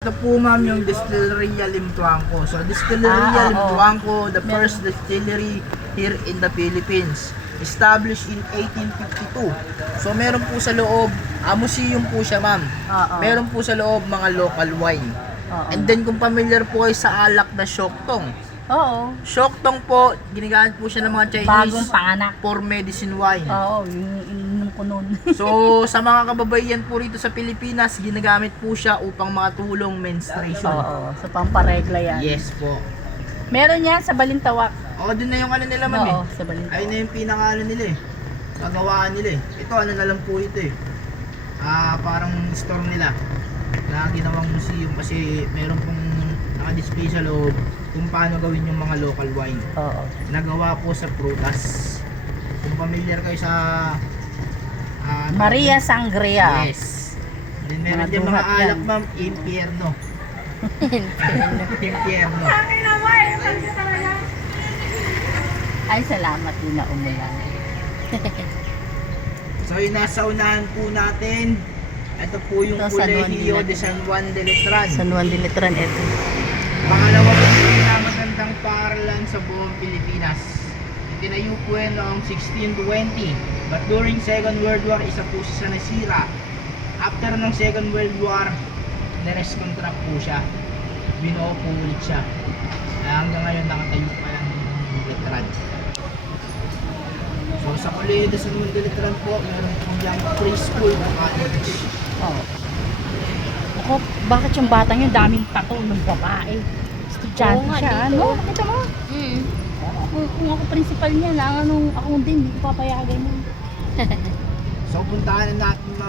Ito po ma'am yung Distilleria Limtuangco. So Distilleria Limtuangco, the first distillery here in the Philippines. Established in 1852. So meron po sa loob, museum po siya ma'am. Meron po sa loob mga local wine. And then kung familiar po kayo sa alak na Shoktong. Oo. Shoktong po, ginagamit po siya ng mga Chinese Bagong panganak. for medicine wine. Oo, yung ininom ko nun. So, sa mga kababaihan po rito sa Pilipinas, ginagamit po siya upang makatulong menstruation. Oo, sa pamparegla yan. Yes po. Meron yan sa Balintawak. O, dun na yung ano nila, ma'am Oo, eh. sa Balintawak. Ayun na yung pinaka-ano nila eh. Pagawaan nila eh. Ito, ano na lang po ito eh. Parang store nila na ginawang museum kasi meron pong naka-display sa loob kung paano gawin yung mga local wine. Oo. Nagawa po sa prutas. Kung familiar kayo sa Maria Sangria. Yes. Then meron Mga din mga duhat yan. alak ma'am, impierno. Impierno. Ay, salamat din na umulan. So yung nasa unahan po natin, ito po yung Ito, San Juan Colegio de de San Juan de Letran. San Juan de Letran, eto. Pangalawa po yung pinakamagandang paaralan sa buong Pilipinas. Itinayo po yan noong 1620. But during Second World War, isa po siya sa nasira. After ng Second World War, na-rest contract po siya. Binuo po ulit siya. Kaya hanggang ngayon nakatayo pa lang yung Letran. So sa Colegio de San Juan de Letran po, meron po yung preschool na college. Oo. Ako, bakit yung batang yun, daming tato ng babae. Estudyante Oo nga, siya, dito. ano? Nakita mo? Kung ako principal niya, lang anong ako din, hindi ko papayagan yun. So puntahan na natin ma'am